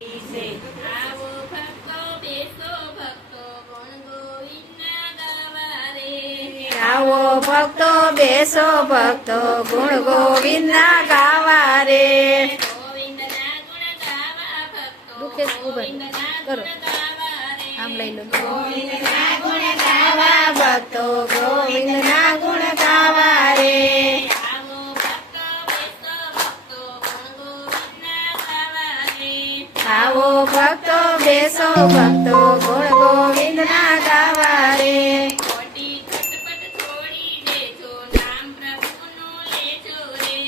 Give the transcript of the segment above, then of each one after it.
આવો ભક્તો બેસો ભક્તો ગુણ ગોવિંદના ગાવા રે. આવો ભક્તો બેસો ભક્તો ગુણ ગોવિંદના ગાવા રે. ગોવિંદના ગુણ ગાવા ભક્તો દુખેશ ઉભા ગોવિંદના કરો. ગુણ ગાવા રે. આમ લઈ લો. ગોવિંદના ગુણ ગાવા ભક્તો ગોવિંદના ગુણ ગાવા રે. આવો ભક્તો બેસો ભક્તો ગુણ ગોવિંદના ગાવા રે. આવો ભક્તો બેસો ભક્તો ગુણ ગોવિંદના ગાવા રે. ખોટી ખટપટ છોડી દેજો નામ પ્રભુનું લેજો રે.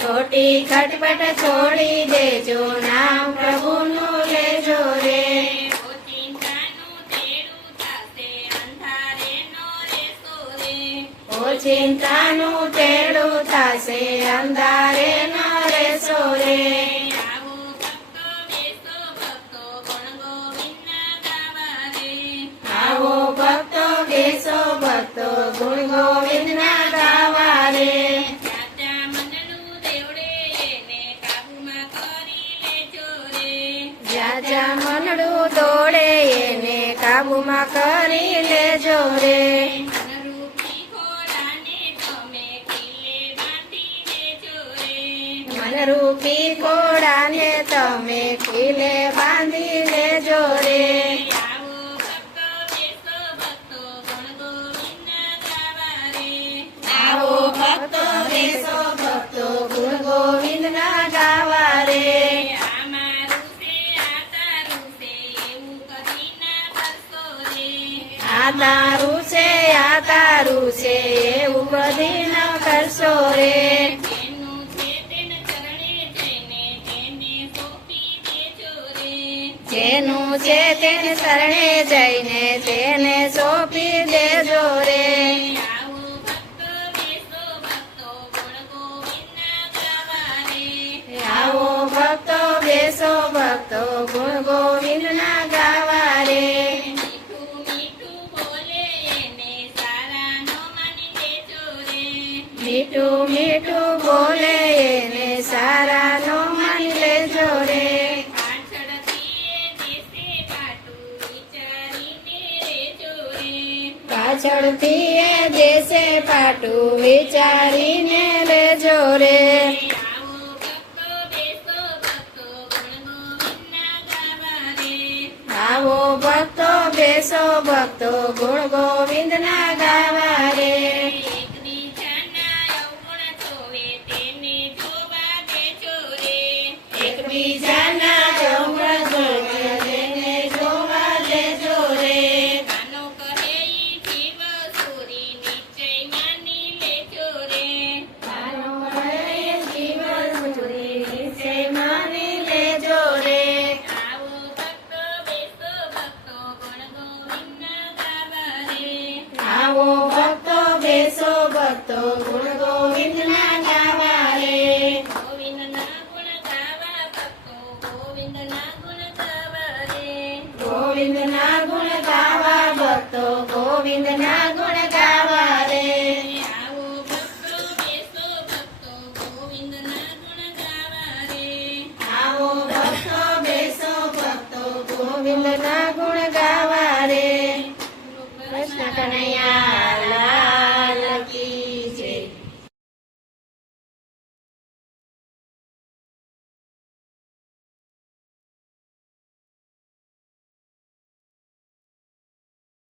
ખોટી ખટપટ છોડી દેજો નામ પ્રભુનું લેજો રે. ચિંતાનું તેડું થશે અંધારે નો રહેશો રે. ઓ ચિંતાનું તેડું થશે અંધારે ન રહેશો રે. આવો ભક્તો બેસો ભક્તો ગુણ ગોવિંદના ગાવા રે. આવો ભક્તો બેસો ભક્તો ગુણ ગોવિંદના ગાવા રે. સાચા મનનું દેવડે એને કાબૂમાં કરી લેજો રે. રાજા મનડું દોડે એને કાબુમાં કરી લેજો રે. મનરૂપી ઘોડાને તમે ખીલે બાંધી લેજો રે. મનરૂપી ઘોડાને તમે ખીલે બાંધી લેજો રે. આવો ભક્તો બેસો ભક્તો ગુણ ગોવિંદના ગાવા રે. આવો ભક્તો બેસો ભક્તો ગુણ ગોવિંદના ગાવા રે. આ મારું છે આ તારું છે એવું કદી ના કરશો રે. આ તારું છે આ તારું છે એવું કદી ન કરશો રે. જેનું છે તેને ચરણે જઈને તેને સોંપી દેજો રે. જેનું છે તેને શરણે જઈને તેને સોંપી દેજો રે. આવો ભક્તો બેસો ભક્તો ગુણ ગોવિંદના ગાવા રે. આવો ભક્તો બેસો ભક્તો ગુણ ગોવિંદના ગાવા રે. મીઠું મીઠું બોલે એને સારા નો માની દેજો રે. મીઠું મીઠું બોલે એને સારા નો માની લેજો રે. પાછળથી એ દેશે પાટું વિચારીને રેજો રે. પાછળથી એ દેશે પાટું વિચારીને લેજો રે. આવો ભક્તો બેસો ભક્તો ગુણ ગોવિંદના ગાવા રે. આવો ભક્તો બેસો ભક્તો ગુણ ગોવિંદના ગાવા રે. એકબીજાના અવગુણ જોવે તેને જોવા દેજો રે. એકબીજાના અવગુણ જોવે તેને જોવા દેજો રે. કાનો કહે ઈ જીવ સુરી નિશ્ચય માની લેજો રે. કાનો કહે જીવન સુરી નિશ્ચય માની લેજો રે. આવો ભક્તો બેસો ભક્તો ગુણ ગોવિંદના ગાવા રે. આવો ભક્તો બેસો ભક્તો ગુણ ગોવિંદના ગાવા રે. ગોવિંદના ગુણ ગાવા ભક્તો ગોવિંદના ગુણ ગાવા રે. ગોવિંદના ગુણ ગાવા ભક્તો ગોવિંદના